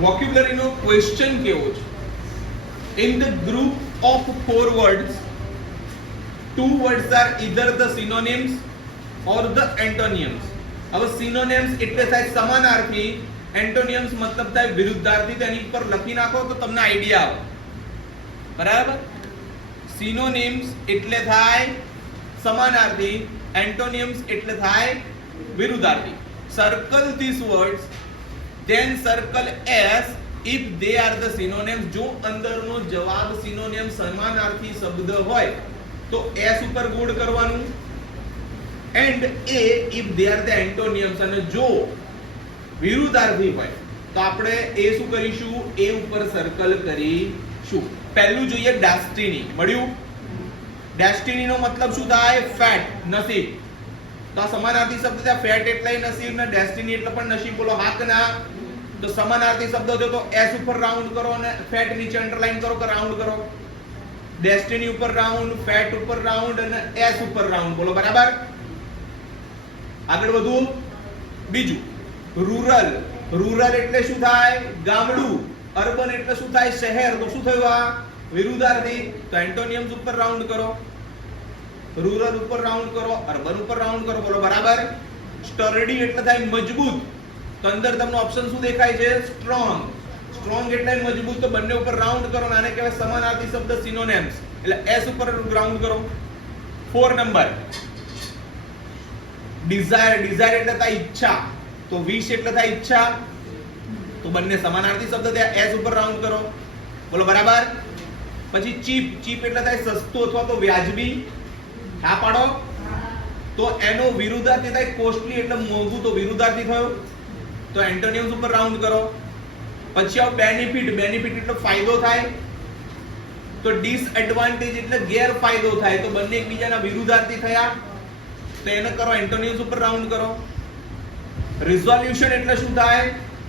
વોક્યુલરી નો question કેવો છે? In the group of 4 words, 2 words are either the synonyms or the antonyms. હવે synonyms એટલે થાય સમાનાર્થી, antonyms મતલબ થાય વિરુદ્ધાર્થી. તેની પર લખી નાખો તો તમને આઈડિયા આવે. બરાબર? synonyms એટલે થાય સમાનાર્થી, antonyms એટલે થાય વિરુદ્ધાર્થી. Circle these words, then circle S if they are the synonyms. જો અંદરનો જવાબ સિનોનિમ સમાનાર્થી શબ્દ હોય તો S ઉપર ગોળ કરવાનું, and A if they are the antonyms. અને જો વિરુદ્ધાર્થી હોય તો આપણે A શું કરીશું? A ઉપર સર્કલ કરીશું. પહેલું જોઈએ ડેસ્ટિની. મળ્યું? ડેસ્ટિની નો મતલબ શું થાય? ફેટ, નસીબ. તો આ સમાનાર્થી શબ્દ છે. ફેટ એટલે નસીબ ને ડેસ્ટિની એટલે પણ નસીબ. બોલો હા કે ના? તો સમાનાર્થી શબ્દ છે તો S ઉપર રાઉન્ડ કરો અને ફેટ નીચે અંડરલાઈન કરો કે રાઉન્ડ કરો. ડેસ્ટિની ઉપર રાઉન્ડ, ફેટ ઉપર રાઉન્ડ અને S ઉપર રાઉન્ડ. બોલો બરાબર? આગળ વધુ. બીજું રૂરલ. રૂરલ એટલે શું થાય? ગામડું. અર્બન એટલે શું થાય? શહેર. તો શું થયું? આ વિરુદ્ધાર્થી. તો એન્ટોનિયમ્સ ઉપર રાઉન્ડ કરો. રૂરલ ઉપર રાઉન્ડ કરો, અર્બન ઉપર રાઉન્ડ કરો. બોલો બરાબર? સ્ટર્ડી એટલે થાય મજબૂત. તો અંદર તમને ઓપ્શન શું દેખાય છે? સ્ટ્રોંગ. સ્ટ્રોંગ એટલે મજબૂત. તો બંને ઉપર રાઉન્ડ કરો. આને કહેવાય સમાનાર્થી શબ્દ સિનોનિમ્સ. એટલે S ઉપર રાઉન્ડ કરો. 4 નંબર ડિઝાયર. ડિઝાયર એટલે થાય ઈચ્છા. તો વિશ એટલે થાય ઈચ્છા. તો બંને સમાનાર્થી શબ્દ થયા. S ઉપર રાઉન્ડ કરો. બોલો બરાબર? પછી ચીપ. ચીપ એટલે થાય સસ્તું અથવા તો વ્યાજબી. હા પાડો. તો એનો વિરુદ્ધાર્થી થાય કોસ્ટલી એટલે મોંઘું. તો વિરુદ્ધાર્થી થયો. તો એન્ટોનિયમ્સ ઉપર રાઉન્ડ કરો. પછી આવ બેનિફિટ. બેનિફિટ એટલે ફાયદો થાય. તો ડિસએડવાન્ટેજ એટલે ગેરફાયદો થાય. તો બંને એકબીજાના વિરુદ્ધાર્થી થયા. તો એને કરો, એન્ટોનિયમ્સ ઉપર રાઉન્ડ કરો. રિઝોલ્યુશન એટલે શું થાય?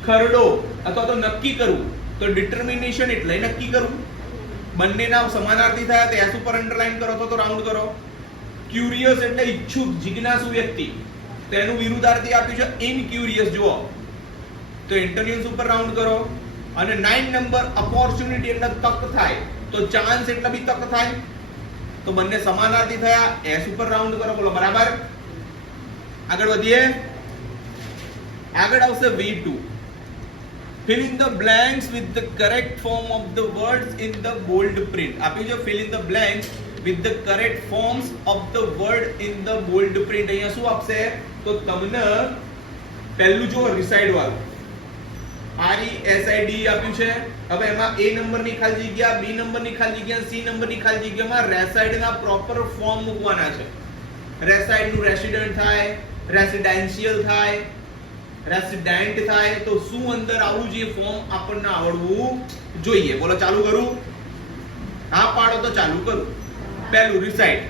ખરડો અથવા તો નક્કી કરવું. તો ડિટર્મિનેશન એટલે નક્કી કરવું. બંનેના સમાનાર્થી થયા. તો S ઉપર અંડરલાઈન કરો અથવા તો રાઉન્ડ કરો. ક્યુરિયસ એટલે ઈચ્છુક, જિજ્ઞાસુ વ્યક્તિ. તો એનું વિરુદ્ધાર્થી આપ્યું છે ઇનક્યુરિયસ. જુઓ તો એન્ટોનિયમ્સ ઉપર રાઉન્ડ કરો. અને 9 નંબર ઓપોર્ચ્યુનિટી એટલે તક થાય. તો ચાન્સ એટલે બી તક થાય. તો બંને સમાનાર્થી થયા. S ઉપર રાઉન્ડ કરો. બોલો બરાબર? આગળ વધીએ. આગળ આવશે V2. Fill in the blanks with the correct form of the words in the bold print. આપ્યું છે fill in the blanks with the correct forms of the word in the bold print. અહીંયા શું આપશે? તો તમને પહેલું જો reside વાળું RESID આપ્યું છે. હવે એમાં A નંબરની ખાલી જગ્યા, B નંબરની ખાલી જગ્યા, C નંબરની ખાલી જગ્યામાં રેસાઇડ ના પ્રોપર ફોર્મ મૂકવાના છે. રેસાઇડ નું રેસિડન્ટ થાય, રેસિડેન્શિયલ થાય, રેસિડેન્ટ થાય. તો શું અંદર આવું જોઈએ ફોર્મ આપણને આવડવું જોઈએ. બોલો ચાલુ કરું? હા પાડો તો ચાલુ કરું. પહેલું રિસાઇડ.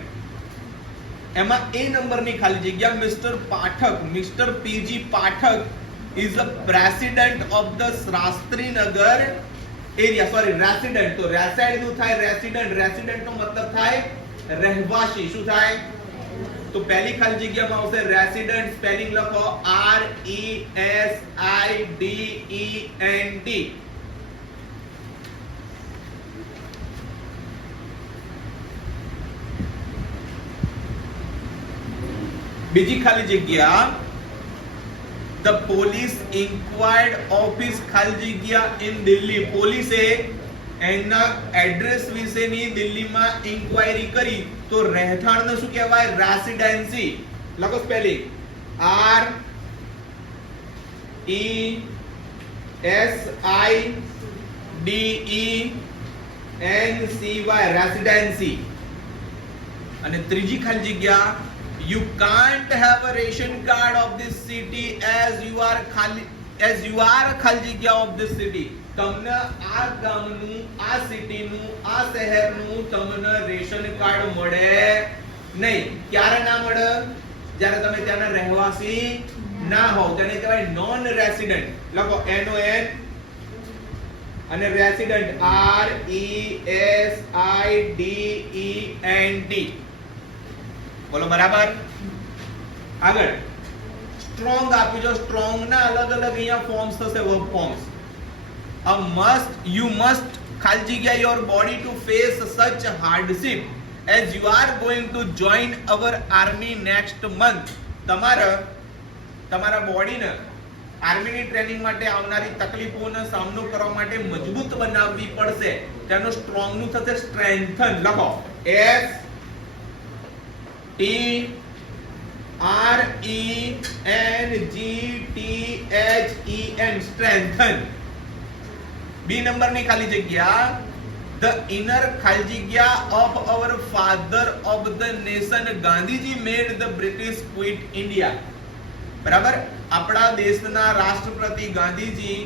એમાં A નંબરની ખાલી જગ્યા mister Pathak. Mister PG Pathak is the president of the Shastrinagar area. Sorry, resident. તો રેસાઇડ નું થાય રેસિડન્ટ. રેસિડન્ટ નો મતલબ થાય રહેવાસી. શું થાય? તો પહેલી ખાલી જગ્યામાં આવશે રેસિડન્ટ. સ્પેલિંગ લખો RESIDENT. બીજી ખાલી જગ્યા the police inquired office ખાલી જગ્યા in દિલ્હી. પોલીસે એના એડ્રેસ વિશેની દિલ્હીમાં ઇન્ક્વાયરી કરી. તો રહેઠાણને શું કહેવાય? રેસિડેન્સી. લખો સ્પેલિંગ RESIDENCY. રેસિડેન્સી. અને ત્રીજી ખાલી જગ્યા you can't have a ration card of this city as you are ખાલી જગ્યા of this city. તમને આ ગામનું, આ સિટીનું, આ શહેરનું તમને રેશન કાર્ડ મળે નહીં. ક્યારે ના મળે? જ્યારે તમે ત્યાંના રહેવાસી ના હોવ. તેને કહેવાય નોન રેસિડન્ટ. લખો NON અને રેસિડન્ટ RESIDENT. બોલો બરાબર? આગળ સ્ટ્રોંગ આપ્યું છે. સ્ટ્રોંગ ના અલગ અલગ અહીંયા ફોર્મ્સ થશે. Verb forms. you must ખાલી જગ્યા your body to face such hardship as you are going to join our army next month. તમારા બોડીને આર્મીની ટ્રેનિંગ માટે આવનારી તકલીફોનો સામનો કરવા માટે મજબૂત બનાવવી પડશે. તેનો સ્ટ્રોંગ નું થશે સ્ટ્રેન્થન. લખો S T R E N G T H E N strengthen. B number ની ખાલી જગ્યા the inner ખાલી જગ્યા of our father of the nation Gandhiji made the British quit India. બરાબર, આપણા દેશના રાષ્ટ્રપતિ ગાંધીજી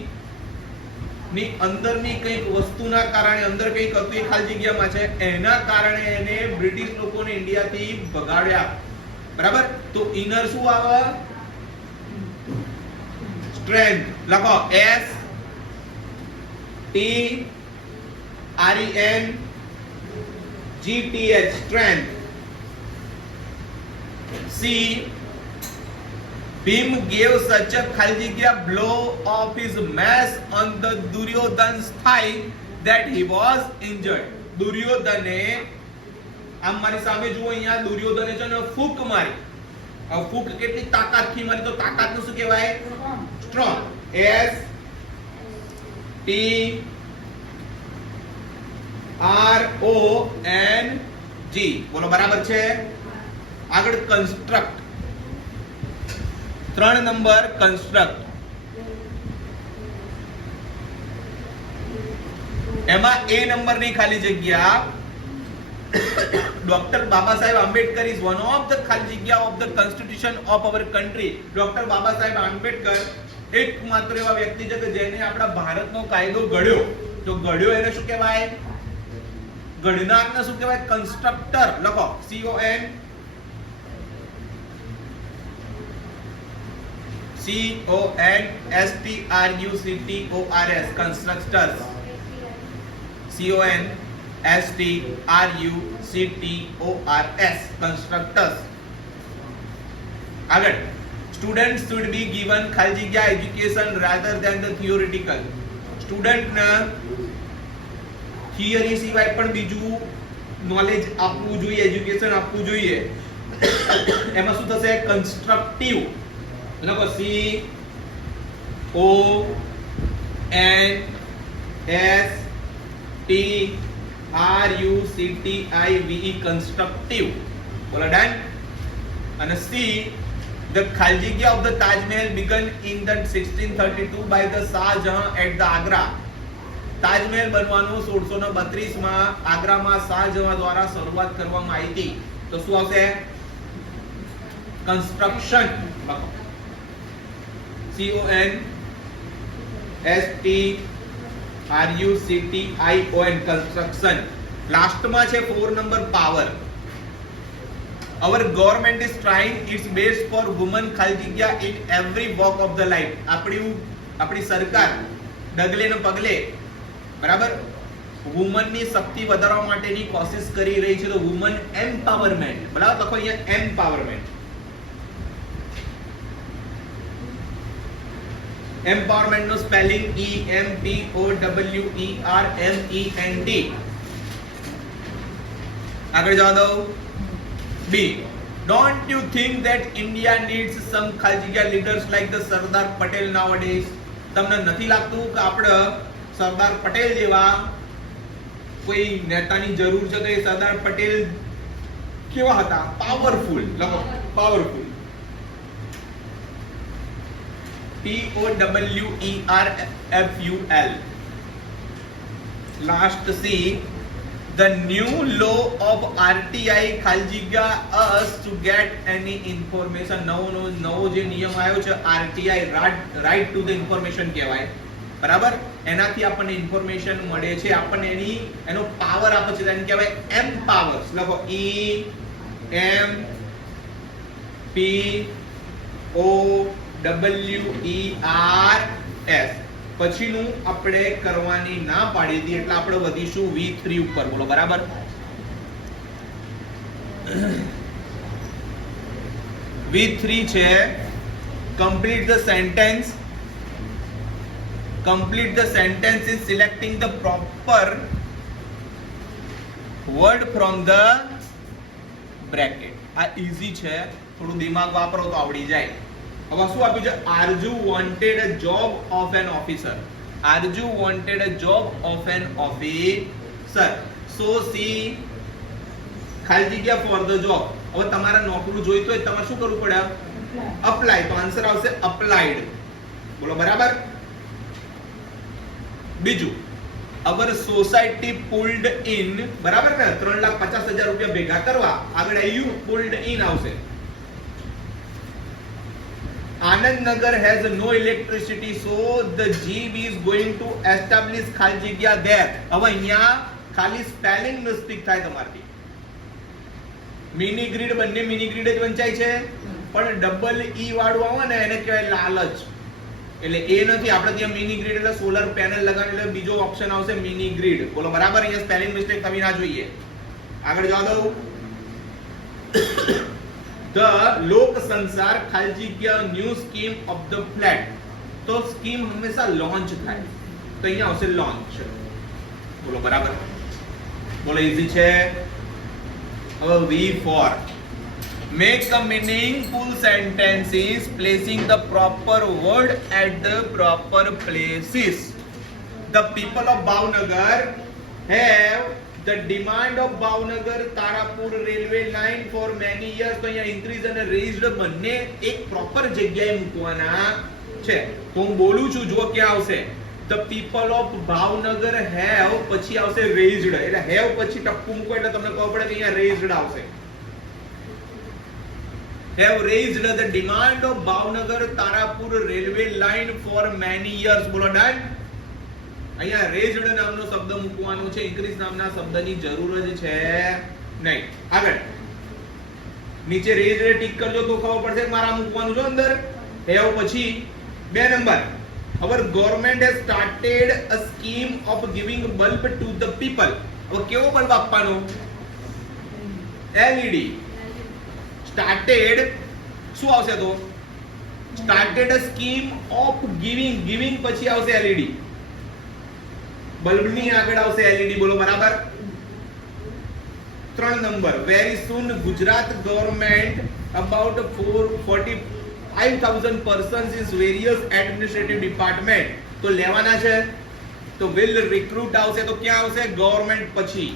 ની અંદરની કંઈક વસ્તુના કારણે અંદર કંઈક હતું એ ખાલી જગ્યામાં છે, એના કારણે એને બ્રિટિશ લોકોને ઇન્ડિયાથી ભગાડ્યા. બરાબર, તો ઇનર શું આવે? સ્ટ્રેન્થ. લખો S T R E N G T H strength. C Bhim gave such a ખાલી જગ્યા blow of his mace on the Duryodhan's thigh that he was injured. દુર્યોધને આમ મારી સામે જુઓ, અહીંયા દુર્યોધને છે ને ફૂંક મારી. હવે ફૂંક કેટલી તાકાતથી મારી, તો તાકાતનું શું કહેવાય? Strong. S T R O N G. બોલો બરાબર છે? આગળ કન્સ્ટ્રક્ટ. 3 number construct. એમાં A નંબરની ખાલી જગ્યા doctor Baba Saheb Ambedkar is one of the ખાલી જગ્યા of the constitution of our country. Doctor Baba Saheb Ambedkar એકમાત્ર એવા વ્યક્તિ છે કે જેને આપણા ભારતનો કાયદો ઘડ્યો. તો ઘડ્યો એને શું કહેવાય? ઘડનારને શું કહેવાય? કન્સ્ટ્રક્ટર. લખો CONSTRUCTORS constructors. CONSTRUCTORS constructors. આગળ students should be given ખાલી જગ્યા education rather than the theoretical. Student ને થિયરી સિવાય પણ બીજું નોલેજ આપવું જોઈએ, એજ્યુકેશન આપવું જોઈએ. એમાં શું થશે? કન્સ્ટ્રક્ટિવ. લખો CONSTRUCTIVE constructive. બોલો ડન. અને C the ખાલી જગ્યા of the Taj Mahal began in the 1632 by the Shah Jahan at the Agra. Taj Mahal બનવાનું 1632 માં આગ્રામાં શાહજહાં દ્વારા શરૂઆત કરવામાં આવી હતી. તો શું આવશે? કન્સ્ટ્રક્શન. CONSTRUCTION construction. લાસ્ટમાં છે 4 number power. Our government is trying its best for women ખાલી જગ્યા in every walk of the life. આપણી સરકાર ડગલે ને પગલે બરાબર વુમન ની શક્તિ વધારવા માટેની કોશિશ કરી રહી છે. તો વુમન એમ્પાવરમેન્ટ. બરાબર, લખો અહીંયા એમ્પાવરમેન્ટ. એમ્પાવરમેન્ટ નું સ્પેલિંગ EMPOWERMENT. આગળ જવા દો. B don't you think that India needs some ખાલી જગ્યા leaders like the Sardar Patel nowadays? તમને નથી લાગતું કે આપણે સરદાર પટેલ જેવા કોઈ નેતાની જરૂર છે? કે સરદાર પટેલ કેવા હતા? પાવરફુલ. લખો powerful. POWERFUL. Last C the new law of RTI ખાલી જગ્યા us to get any information. નવો જે નિયમ આવ્યો છે RTI, right to the information કહેવાય. બરાબર, એનાથી આપણને ઇન્ફોર્મેશન મળે છે, આપણને એનો પાવર આપે છે, તેને કહેવાય એમ્પાવર્સ. લખો EMPOWERS. પછીનું આપણે કરવાની ના પાડી હતી એટલે આપણે વધીશું V3 ઉપર. બોલો બરાબર. V3 છે complete the sentence complete the sentences selecting the proper word from the bracket. આ ઈઝી છે, થોડું દિમાગ વાપરો તો આવડી જાય. હવે શું આપ્યું છે? Arju wanted a job of an officer. Arju wanted a job of an officer. So she ખાલી જગ્યા for the job. હવે તમારે નોકરી જોઈતો હોય તમારે શું કરવું પડે? અપ્લાય. તો આન્સર આવશે અપ્લાઈડ. બોલો બરાબર. બીજું, અવર સોસાયટી પુલ્ડ ઇન, બરાબર ને? 3,50,000 રૂપિયા ભેગા કરવા, આગળ આવ્યું પુલ્ડ ઇન આવશે. Anandnagar has no electricity, so the GIB is going to establish ખાલી જગ્યા there. હવે અહીંયા ખાલી સ્પેલિંગ મિસ્ટેક થાય તમારથી. મિની ગ્રીડ, બંને મિની ગ્રીડ જ વંચાય છે, પણ ડબલ ઈ વાળું આવે ને એને કહેવાય લાલચ. એટલે એ નથી, આપણે ત્યાં મિની ગ્રીડ એટલે સોલર પેનલ લગાવી, એટલે બીજો ઓપ્શન આવશે મિની ગ્રીડ. બોલો બરાબર. અહીંયા સ્પેલિંગ મિસ્ટેક થવી ના જોઈએ. આગળ જવા દઉં. ધ લોક સંસાર ખાલી જગ્યા new scheme of the flat. તો સ્કીમ હંમેશા લોન્ચ થાય, તો અહીંયા આવશે લોન્ચ. બોલો બરાબર. બોલો ઈઝી છે. હવે V4, make a meaningful sentences placing the proper word at the proper places. The people of Bhavnagar have the demand of Bhavnagar Tarapur railway line for many years. તો અહીંયા increase અને raised બંને એક proper જગ્યાએ મૂકવાના છે. તો હું બોલું છું, જો ક્યાં આવશે? The people of Bhavnagar have, પછી આવશે raised. એટલે have પછી ટપકું મૂકો એટલે તમને ખબર પડે કે અહીંયા raised આવશે. Have raised the demand of Bhavnagar Tarapur railway line for many years. બોલો ડન. અહીંયા raised નામનો શબ્દ મૂકવાનો છે, increase નામના શબ્દની જરૂર જ છે નહીં. આગળ નીચે raised ટિક કરજો તો ખબર પડશે કે મારા મૂકવાનું છે અંદર. have પછી 2 number. Our government has started a scheme of giving bulb to the people. હવે કેવો બલ્બ આપવાનો? LED. Started શું આવશે? તો started a scheme of giving પછી આવશે LED. બલ્બની આગળ આવશે LED. બોલો બરાબર. 3 number. Very soon Gujarat government about 45,000 persons in various administrative department. તો લેવાના છે તો will recruit આવશે. તો ક્યાં આવશે? ગવર્નમેન્ટ પછી.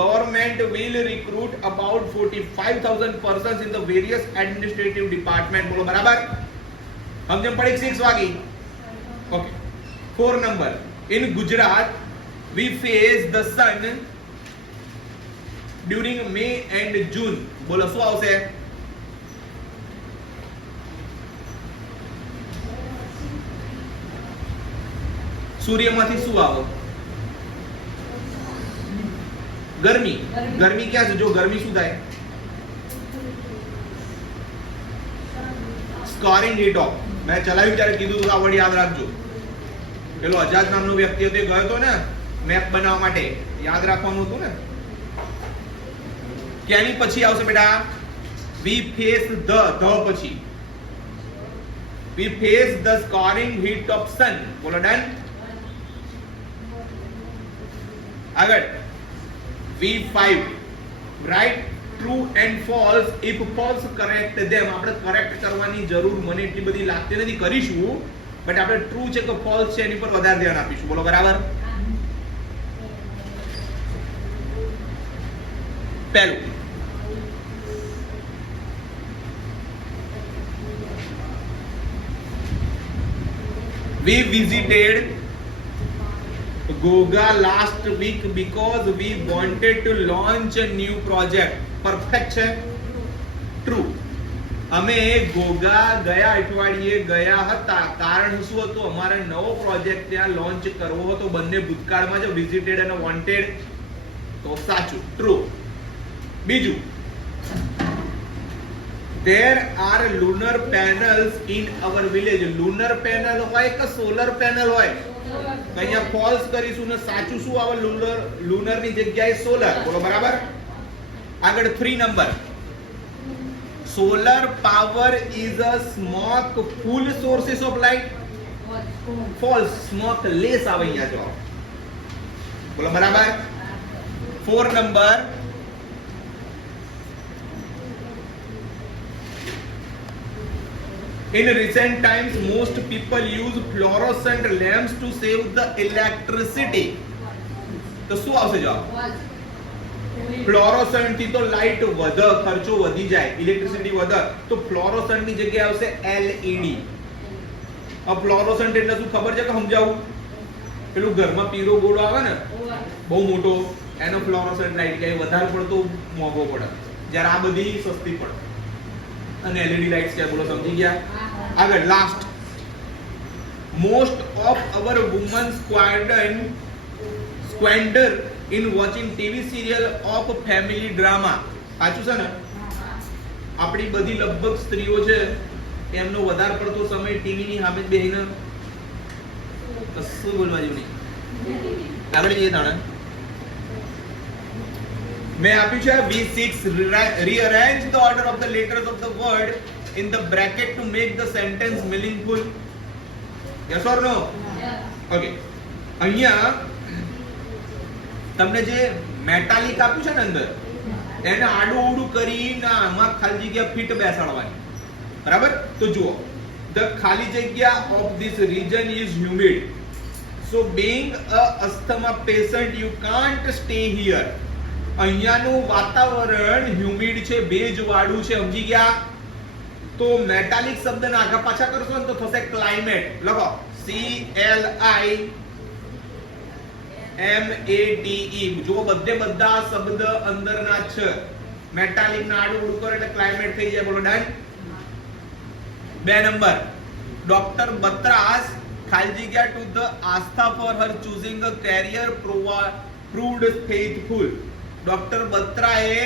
Government will recruit about 45,000 persons in the various administrative department. બોલો બરાબર. સમજણ પડી? 6 વાગી. Okay. 4 number. In Gujarat we face the sun during May and June. બોલો શું આવશે? સૂર્યમાંથી શું આવે? ગરમી. ગરમી ક્યાં છે? જો ગરમી શું થાય? Scoring heat of. મેં ચલાવ્યું ત્યારે કીધું તો આ વર્ડ યાદ રાખજો. પેલો અજાજ નામનો વ્યક્તિ હતો, ગયો હતો ને મેપ બનાવવા માટે, યાદ રાખવાનું હતું ને. ક્યાંની પછી આવશે બેટા? we face the પછી we face the scorching heat of sun. બોલો ડન. આગળ V5, write true and false. if false correct them. આપણે કરેક્ટ કરવાની જરૂર મને એટલી બધી લાગતી નથી, કરીશું, બટ આપણે ટ્રુ છે કે ફોલ્સ છે એની પર વધારે ધ્યાન આપીશું. બોલો બરાબર. પહેલું, we visited Goga last week because we wanted to launch a new project. Perfect છે. True. અમે ગોગા ગયા અઠવાડિયે ગયા હતા, કારણ શું હતું? અમારે નવો પ્રોજેક્ટ ત્યાં લોન્ચ કરવો હતો. બંને ભૂતકાળમાં છે, વિઝિટેડ અને વોન્ટેડ. તો સાચું, ટ્રુ. બીજું, there are lunar panels in our village. lunar panel હોય કે solar panel હોય? તો અહીંયા ફોલ્સ કરીશું ને સાચું શું આવે? lunar ની જગ્યાએ solar. બોલો બરાબર. આગળ 3 number. solar power is a smoke full sources of light. False, smokeless આવે અહીંયા જવાબ. બોલો બરાબર. 4 number, in recent times most people use fluorescent lamps to save the electricity. તો શું આવશે જવાબ? ફ્લોરોસન્ટ થી તો લાઈટ વધે, ખર્ચો વધી જાય, ઇલેક્ટ્રિસિટી વધે, તો ફ્લોરોસન્ટ ની જગ્યાએ આવશે LED. આ ફ્લોરોસન્ટ એટલે શું ખબર છે કે સમજાવું? પેલું ઘરમાં પીળો ગોળો આવે ને બહુ મોટો, એનો ફ્લોરોસન્ટ લાઈટ કે વધારે પડતો મોંઘો પડે, જ્યારે આ બધી સસ્તી પડે. અને LED લાઇટ્સ કે બોલો સમજી ગયા? આગળ last, most of our women squander in watching TV serial of family drama. સાચું છે ને? આપણી બધી લગભગ સ્ત્રીઓ છે એમનો વધારે પડતો સમય ટીવી ની સામે જ બેહીને કશું બોલવા જેવું નહીં. આગળ જઈએ તાણે. મેં આપ્યું છે V6, rearrange the order of the letters of the word in the bracket to make the sentence meaningful. Yes or no? Okay. અહીંયા તમને જે મેટાલિક આપ્યું છે ને અંદર, એને આડું ઊડું કરીને આમાં ખાલી જગ્યા ફિટ બેસાડવાની. બરાબર? તો જુઓ, the ખાલી જગ્યા of this region is humid. So being a asthma patient you can't stay here. અહીંયાનું વાતાવરણ હ્યુમિડ છે, ભેજવાળું છે. સમજી ગયા? તો મેટાલિક શબ્દને આગા પાછા કરશો ને તો થશે ક્લાઇમેટ. લખો CLIMATE. જો બધા શબ્દ અંદરના છે, મેટાલિક ના આડું ઉડું કરો એટલે ક્લાઇમેટ થઈ જાય. બોલો ડન. 2 નંબર, ડોક્ટર બત્રાસ ખાલી જગ્યા to the Aastha for her choosing a career proved faithful. Doctor બત્રાએ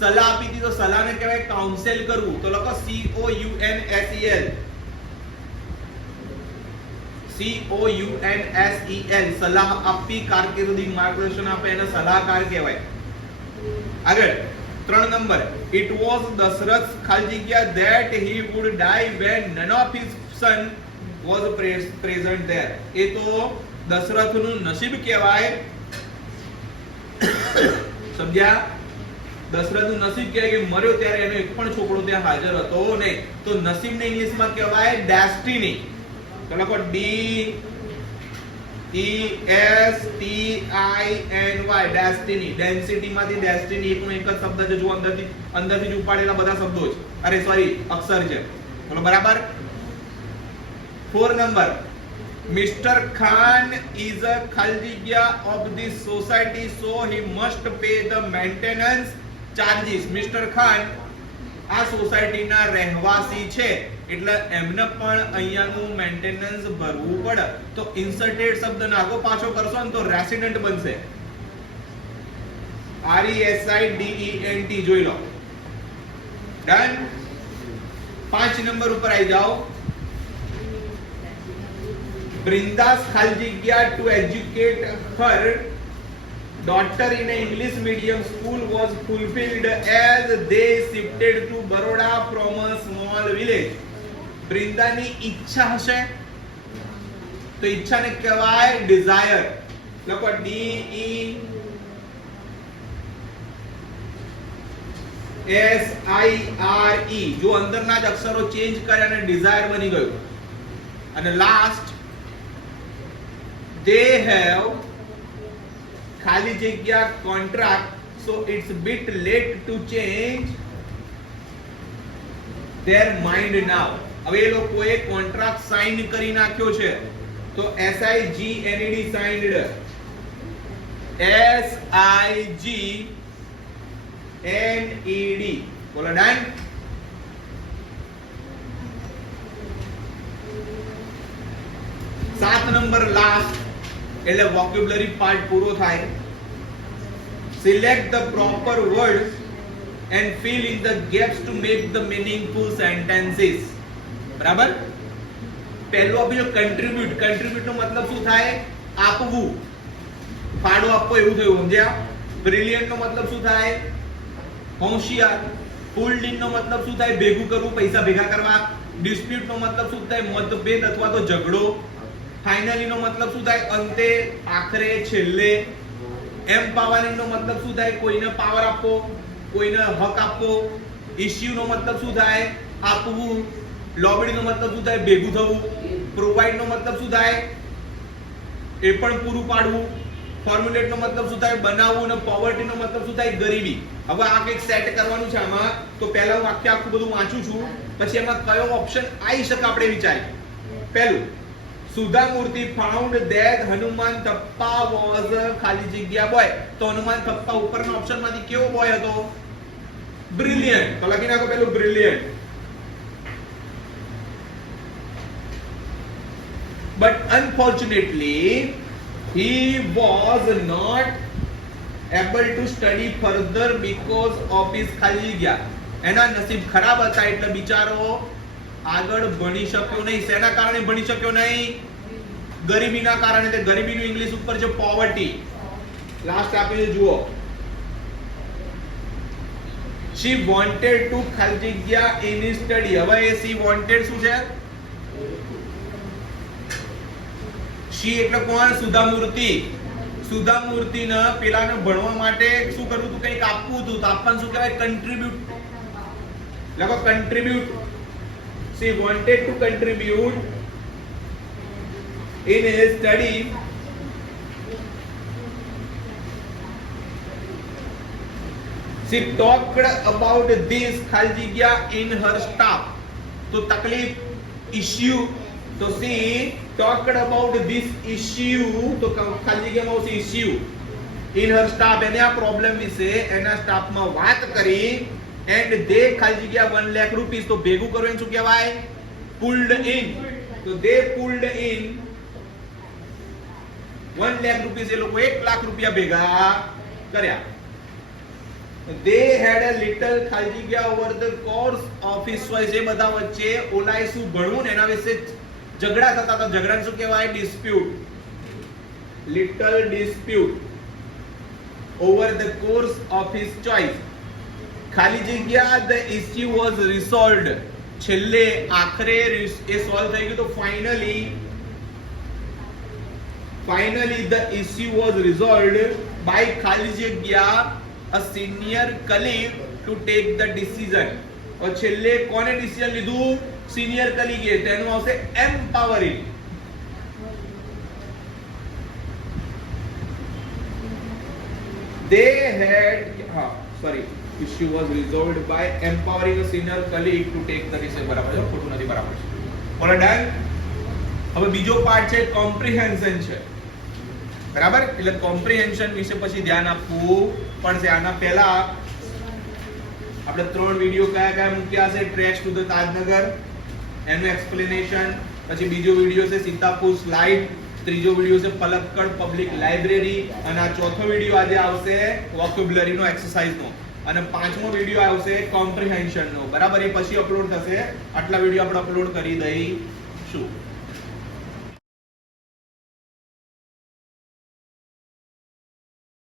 સલાહ આપી હતી, તો સલાહને કહેવાય કાઉન્સેલ કરવું. તો લખો COUNSEL. સલાહ આપવી, કારકિર્દી માર્ગદર્શન આપે એને સલાહકાર કહેવાય. આગળ 3 નંબર, it was Dasrath ખાલી જગ્યા that he would die when none of his son was present there. એ તો દશરથનું નસીબ કહેવાય. સમજ્યા? દશરથનું નસીબ કહેવાય કે મર્યો ત્યારે એનો એક પણ છોકરો ત્યાં હાજર હતો નહીં. તો નસીબને ઇંગ્લિશમાં કહેવાય ડેસ્ટિની. તો લખો DESTINY, ડેસ્ટિની. ડેન્સિટી માંથી ડેસ્ટિની એકનો એક જ શબ્દ છે. જો અંદરથી જ ઉપાડેલા બધા શબ્દો છે. અરે સોરી, અક્ષર છે. બોલો બરાબર. 4 number, Mr. Khan is a ખાલી જગ્યા of this society, so he must pay the maintenance charges. Mr. Khan આ સોસાયટીના રહેવાસી છે એટલે એમને પણ અહીંયાનું મેન્ટેનન્સ ભરવું પડે. તો ઇન્સર્ટેડ શબ્દ નાગો પાછો કરશો ને તો રેસિડેન્ટ બનશે. RESIDENT. જોઈ લો. ડન. 5 નંબર ઉપર આવી જાઓ. Brinda's ખાલી જગ્યા to educate her daughter in an English medium school was fulfilled as they shifted to Baroda from a small village. બ્રિંદાની ઈચ્છા હશે તો ઈચ્છાને કહેવાય ડિઝાયર. લખો DESIRE. જો અંદરના જ અક્ષરો ચેન્જ કર્યા અને ડિઝાયર બની ગયું. અને લાસ્ટ, they have ખાલી જગ્યા contract, so it's bit late to change their mind now. હવે એ લોકોએ કોન્ટ્રાક્ટ સાઇન કરી નાખ્યો છે. તો SIGNED signed. SIGNED. બોલો ડન. સાત નંબર લાસ્ટ એટલે વોકેબ્યુલરી પાર્ટ પૂરો થાય. Select the proper words and fill in the gaps to make the meaningful sentences. બરાબર. પહેલો આપણો કન્ટ્રીબ્યુટ. કન્ટ્રીબ્યુટ નો મતલબ શું થાય? આપવું, ફાળો આપવો એવું થયું. સમજ્યા? બ્રિલિયન્ટ નો મતલબ શું થાય? હોશિયાર. પુલ્ડ ઇન નો મતલબ શું થાય? ભેગું કરવું, પૈસા ભેગા કરવા. ડિસ્પ્યુટ નો મતલબ શું થાય? મતભેદ અથવા તો ઝઘડો. ફાઇનલી નો મતલબ શું થાય? અંતે, આખરે, છેલ્લે. એમ્પાવરિંગ નો મતલબ શું થાય? કોઈને પાવર આપવો, કોઈને હક આપવો. ઇશ્યુ નો મતલબ શું થાય? આપવું. લોબડી નો મતલબ શું થાય? ભેગું થવું. પ્રોવાઇડ નો મતલબ શું થાય? એ પણ પૂરું પાડવું. ફોર્મ્યુલેટ નો મતલબ શું થાય? બનાવવું. અને પોવર્ટી નો મતલબ શું થાય? ગરીબી. હવે આ કંઈક સેટ કરવાનું છે આમાં, તો પહેલા હું આખું બધું વાંચું છું, પછી એમાં કયો ઓપ્શન આવી શકે આપણે વિચારીએ. પહેલું, સુધા મૂર્તિ ફાઉન્ડ ધેટ હનુમાન થપ્પા વોઝ ખાલી જગ્યા બોય. તો હનુમાન થપ્પા ઉપરના ઓપ્શનમાંથી કેવો બોય હતો? બ્રિલિયન્ટ. તો લખી નાખો પેલું brilliant. But unfortunately, he was not able to study further because of his ખાલી જગ્યા. એના નસીબ ખરાબ હતા એટલે બિચારો આગળ ભણી શક્યો નહીં. શેના કારણે ભણી શક્યો નહીં? ગરીબીના કારણે. તે ગરીબીનું ઇંગ્લિશ ઉપર છે પોવર્ટી. લાસ્ટ આપી છે જુઓ. she wanted to ખાલી જગ્યા in his study. હવે એ she wanted શું છે? she એટલે કોણ? સુધા મૂર્તિ. સુધા મૂર્તિને પેલાને ભણવા માટે શું કરવું હતું? કંઈક આપવું હતું. તો આપવાનું શું કહેવાય? કન્ટ્રીબ્યુટ. લખો contribute. she wanted to contribute in his study she talked about this ખાલી જગ્યા in her staff. તો તકલીફ, issue, તો she talked about this issue. તો ખાલી જગ્યામાં આવશે issue in her staff. એને આ પ્રોબ્લેમ વિશે એના સ્ટાફમાં વાત કરી. and they ખાલી જગ્યા 1 લાખ રૂપિયા. તો ભેગું કરો એને શું કહેવાય? pulled in. તો they pulled in 1 લાખ રૂપિયા. એ લોકો 1 લાખ રૂપિયા ભેગા કર્યા. they had a little ખાલી જગ્યા over the course of his choice. એ બધા વચ્ચે ઓલાએ શું ભણવું ને એના વિશે ઝઘડા થતા હતા. ઝઘડાને શું કહેવાય? Dispute. little dispute over the course of his choice. ખાલી જગ્યા the issue was resolved. છેલ્લે આખરે એ સોલ્વ થઈ ગયું. તો finally the issue was resolved by ખાલી જગ્યા a senior colleague to take the decision. और છેલ્લે કોને ડિસિઝન લીધું? સિનિયર કલીગે. તેનું આવશે empowering. they had issue was resolved by empowering a senior colleague to take the decision. બરાબર છે? ખોટું નથી. બરાબર છે. All done. હવે બીજો પાર્ટ છે કોમ્પ્રિહેન્શન છે. બરાબર? એટલે કોમ્પ્રિહેન્શન વિશે પછી ધ્યાન આપવું પડશે. આના પહેલા આપણે 3 વિડિયો કયા મૂક્યા છે? ટ્રેક્સ ટુ ધ તાજનગર, એનું એક્સપ્લેનેશન. પછી બીજો વિડિયો છે સીતાપુર સ્લાઇડ. ત્રીજો વિડિયો છે પલક્કડ પબ્લિક લાઇબ્રેરી. અને આ ચોથો વિડિયો આજે આવશે વોકેબ્યુલરી નો, એક્સરસાઇઝ નો. અને પાંચમો વિડિયો આવશે કોમ્પ્રિહેન્શન નો. બરાબર? એ પછી અપલોડ થશે. આટલા વિડિયો આપણે અપલોડ કરી દઈશું.